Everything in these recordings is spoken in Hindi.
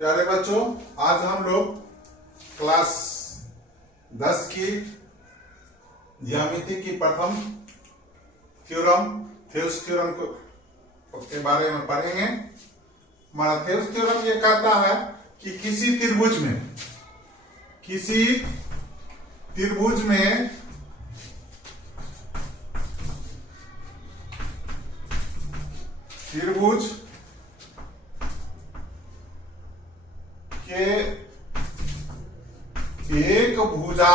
प्यारे बच्चों, आज हम लोग क्लास 10 की ज्यामिति की प्रथम थ्योरम थेव्स थ्योरम के बारे में पढ़ेंगे। हमारा थेव्स थ्योरम ये कहता है कि किसी त्रिभुज में त्रिभुज के एक भुजा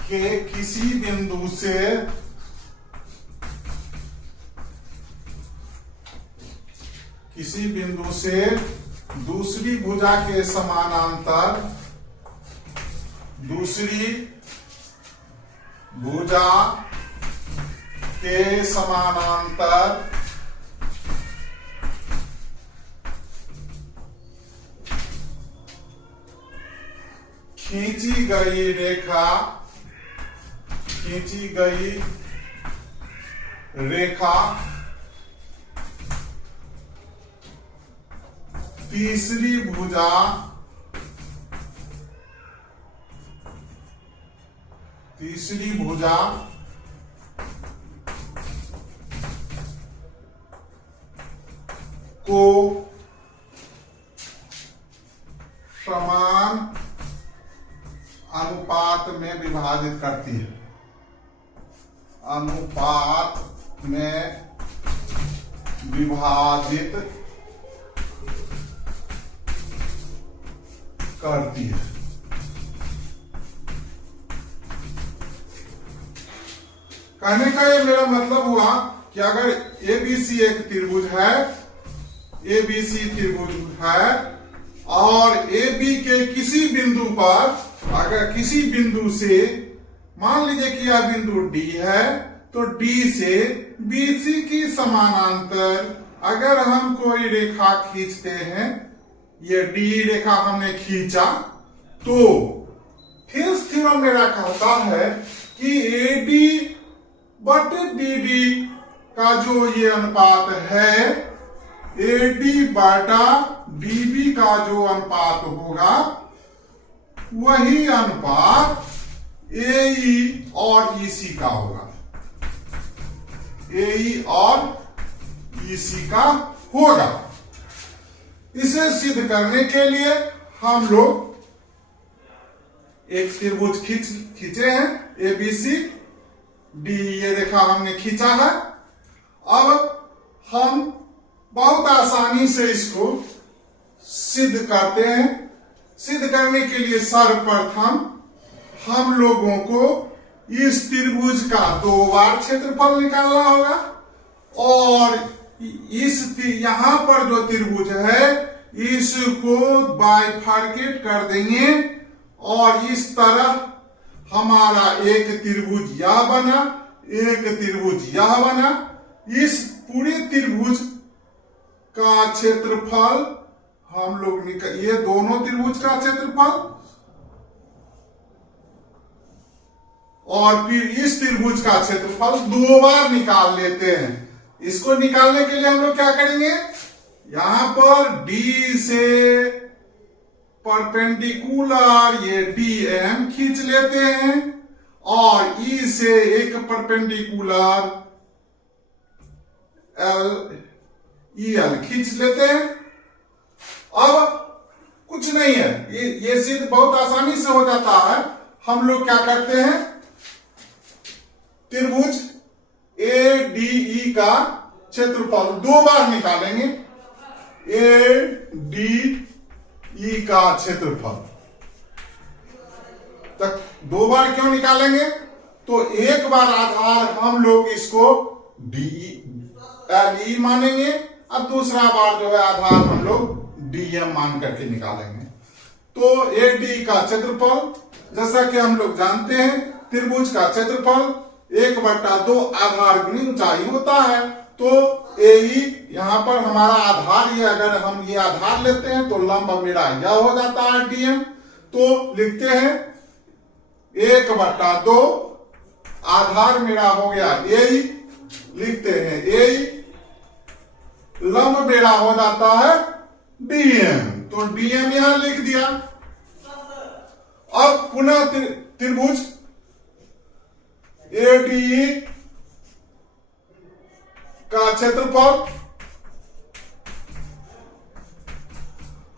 के किसी बिंदु से दूसरी भुजा के समानांतर दूसरी भुजा के समानांतर खींची गई रेखा तीसरी भुजा को समान अनुपात में विभाजित करती है। कहने का ये मेरा मतलब हुआ कि अगर एबीसी एक त्रिभुज है, और AB के किसी बिंदु पर अगर किसी बिंदु से मान लीजिए कि यह बिंदु D है, तो D से BC की समानांतर अगर हम कोई रेखा खींचते हैं, ये D रेखा हमने खींचा, तो थेव्स थ्योरम मेरा कहता है कि AD बटे DD का जो ये अनुपात है, AD बटा DB का जो अनुपात होगा, वही अनुपात AE और EC का होगा। इसे सिद्ध करने के लिए हम लोग एक त्रिभुज खींचे हैं, ABC D ये रेखा हमने खींचा है। अब हम बहुत आसानी से इसको सिद्ध करते हैं। सिद्ध करने के लिए सर्वप्रथम हम लोगों को इस त्रिभुज का 2 बार क्षेत्रफल निकालना होगा, और यहां पर जो त्रिभुज है इसको बाइफरकेट कर देंगे, और इस तरह हमारा एक त्रिभुज यह बना, एक त्रिभुज यह बना। इस पूरे त्रिभुज का क्षेत्रफल हम लोग ये दोनों त्रिभुज का क्षेत्रफल, और फिर इस त्रिभुज का क्षेत्रफल 2 बार निकाल लेते हैं। इसको निकालने के लिए हम लोग क्या करेंगे, यहां पर D से परपेंडिकुलर ये DM खींच लेते हैं, और E से एक परपेंडिकुलर EL खींच लेते हैं। अब कुछ नहीं है, ये सिद्ध बहुत आसानी से हो जाता है। हम लोग क्या करते हैं, त्रिभुज ADE का क्षेत्रफल 2 बार निकालेंगे। ADE का क्षेत्रफल तक 2 बार क्यों निकालेंगे, तो एक बार आधार हम लोग इसको LE मानेंगे, और दूसरा बार जो है आधार हम लोग DM मान करके निकालेंगे। तो AD का क्षेत्रफल, जैसा कि हम लोग जानते हैं, त्रिभुज का क्षेत्रफल 1/2 आधार गुनी ऊंचाई होता है। तो AE यहां पर हमारा आधार, ये अगर हम ये आधार लेते हैं तो लंब मेरा यह हो जाता है DM। तो लिखते हैं 1/2, आधार मेरा हो गया AE, लिखते हैं AE लंब मेरा हो जाता है डीएम। तो डीएम यहां लिख दिया। अब पुनः त्रिभुज एडीई का क्षेत्रफल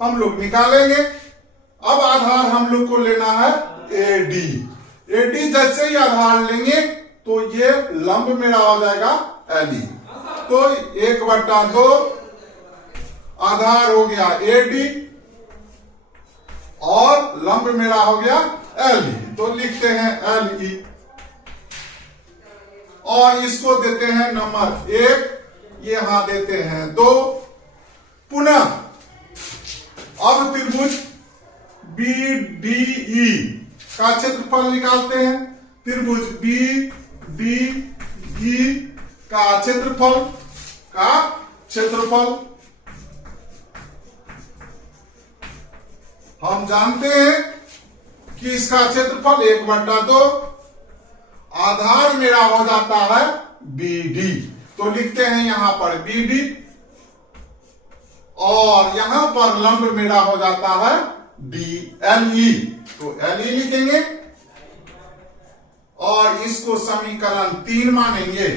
हम लोग निकालेंगे। अब आधार हम लोग को लेना है एडी। एडी जैसे ही आधार लेंगे तो ये लंब मेरा हो जाएगा एडी। तो 1/2 आधार हो गया एडी और लंब मेरा हो गया एलई। तो लिखते हैं एलई और इसको देते हैं नंबर 1, यहां देते हैं 2। पुनः अब त्रिभुज BDE का क्षेत्रफल निकालते हैं। त्रिभुज BDE का क्षेत्रफल हम जानते हैं कि इसका क्षेत्रफल 1/2 आधार मेरा हो जाता है BD। तो लिखते हैं यहां पर BD और यहां पर लंब मेरा हो जाता है DLE। तो LE लिखेंगे और इसको समीकरण 3 मानेंगे।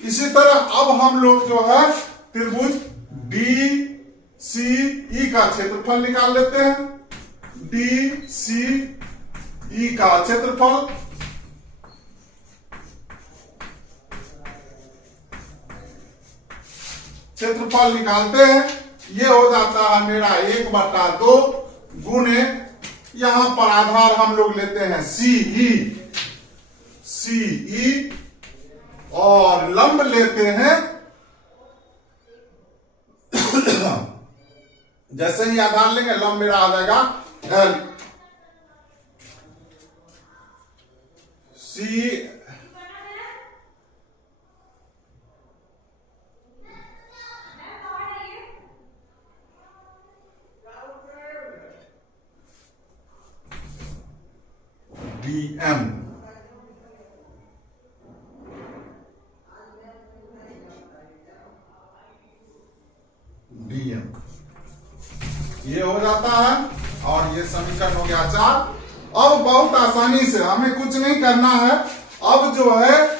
इसी तरह अब हम लोग जो है त्रिभुज DCE का क्षेत्रफल निकाल लेते हैं। DCE का क्षेत्रफल निकालते हैं। ये हो जाता है मेरा 1/2 गुने, यहां पर आधार हम लोग लेते हैं CE और लंब लेते हैं जैसे ही आधार लेंगे लंब मेरा आ जाएगा L। DM ये हो जाता है और ये समीकरण हो गया 4। अब बहुत आसानी से हमें कुछ नहीं करना है। अब जो है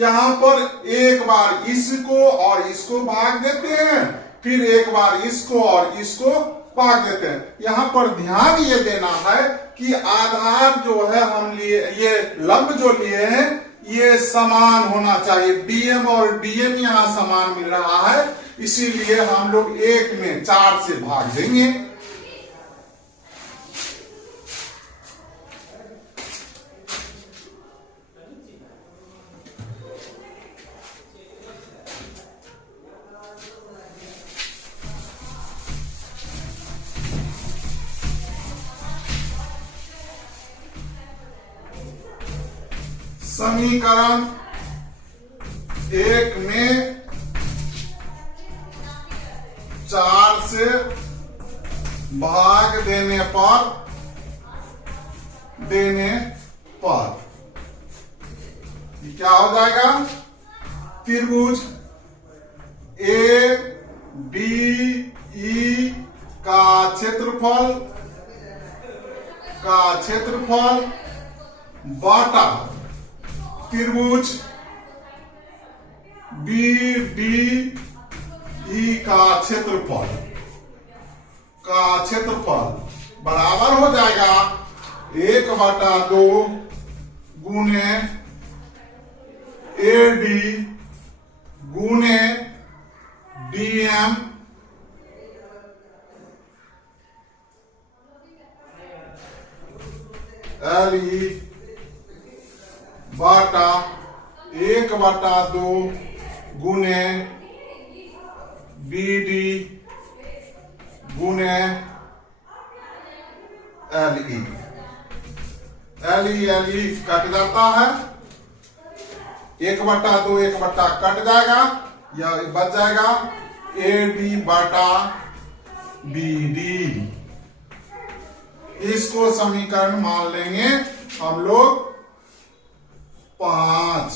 यहां पर एक बार इसको और इसको भाग देते हैं, फिर एक बार इसको और इसको भाग देते हैं। यहां पर ध्यान ये देना है कि आधार जो है हम लिए, ये लंब जो लिए हैं ये समान होना चाहिए। डीएम और डीएम यहां समान मिल रहा है, इसीलिए हम लोग 1 में 4 से भाग देंगे। समीकरण 1 में 4 से भाग देने पर क्या हो जाएगा? त्रिभुज ADE का क्षेत्रफल बाटा त्रिभुज BDE का क्षेत्रफल बराबर हो जाएगा 1/2 गुने AD गुने DM LE बाटा 1/2 गुने BD गुने LE। LE कट जाता है, 1/2 1/2 कट जाएगा, यह बच जाएगा AD बाटा BD। इसको समीकरण मान लेंगे हम लोग 5।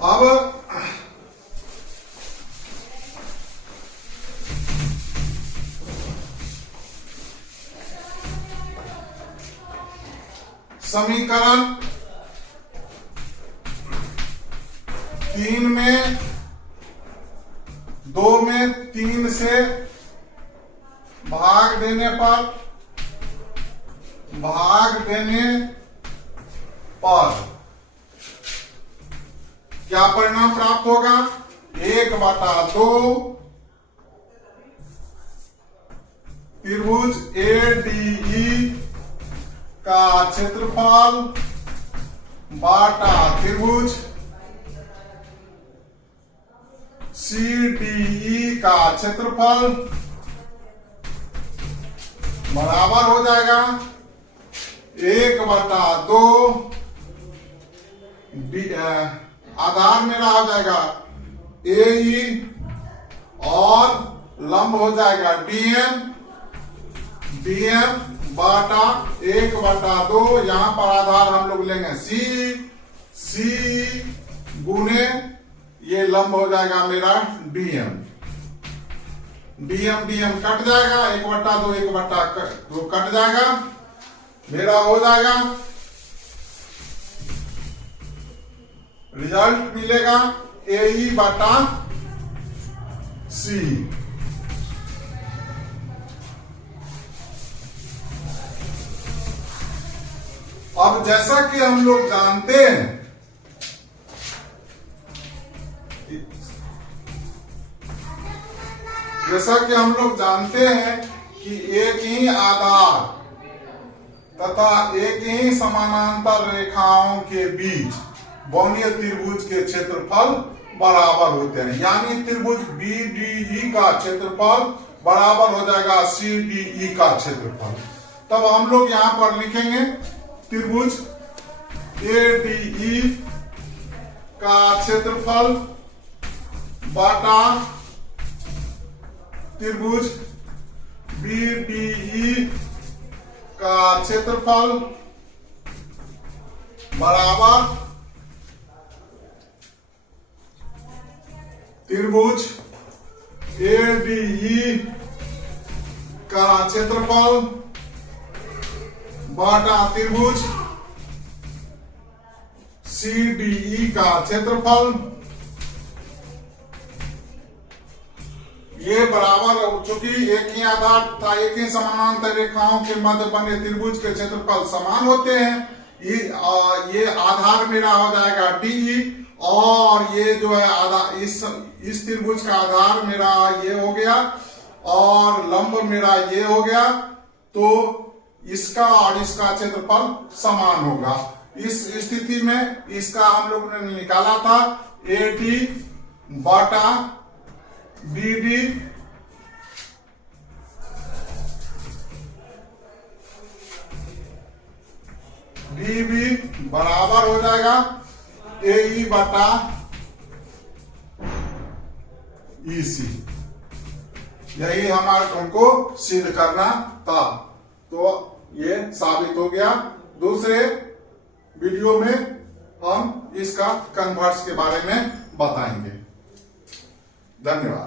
अब समीकरण 3 में 2 में 3 से भाग देने पर क्या परिणाम प्राप्त होगा? 1/2 त्रिभुज ADE का क्षेत्रफल बाटा त्रिभुज CDE का क्षेत्रफल बराबर हो जाएगा 1/2 आधार मेरा हो जाएगा AE और लंब हो जाएगा DM बाटा 1/2। यहां पर आधार हम लोग लेंगे C गुने ये लंब हो जाएगा मेरा DM कट जाएगा 1/2 1/2 कट जाएगा, मेरा हो जाएगा रिजल्ट मिलेगा AE बटा C। अब जैसा कि हम लोग जानते हैं कि एक ही आधार तथा एक ही समानांतर रेखाओं के बीच बहुनीय त्रिभुज के क्षेत्रफल बराबर होते हैं। यानी त्रिभुज BDE का क्षेत्रफल बराबर हो जाएगा CDE का क्षेत्रफल। तब हम लोग यहां पर लिखेंगे त्रिभुज ADE का क्षेत्रफल बाटा त्रिभुज BDE का क्षेत्रफल बराबर त्रिभुज ADE का क्षेत्रफल बाटा त्रिभुज CDE का क्षेत्रफल। ये बराबर, चूंकि एक ही आधार तथा एक ही समानांतर रेखाओं के मध्य बने त्रिभुज के क्षेत्रफल समान होते हैं। ये आधार मेरा हो जाएगा DE और ये जो है आधार इस त्रिभुज का आधार मेरा ये हो गया और लंब मेरा ये हो गया, तो इसका और इसका क्षेत्रफल समान होगा। इस स्थिति में इसका हम लोग ने निकाला था AD बटा BD DB बराबर हो जाएगा AE बटा EC। यही हमको सिद्ध करना था, तो ये साबित हो गया। दूसरे वीडियो में हम इसका कन्वर्स के बारे में बताएंगे। धन्यवाद।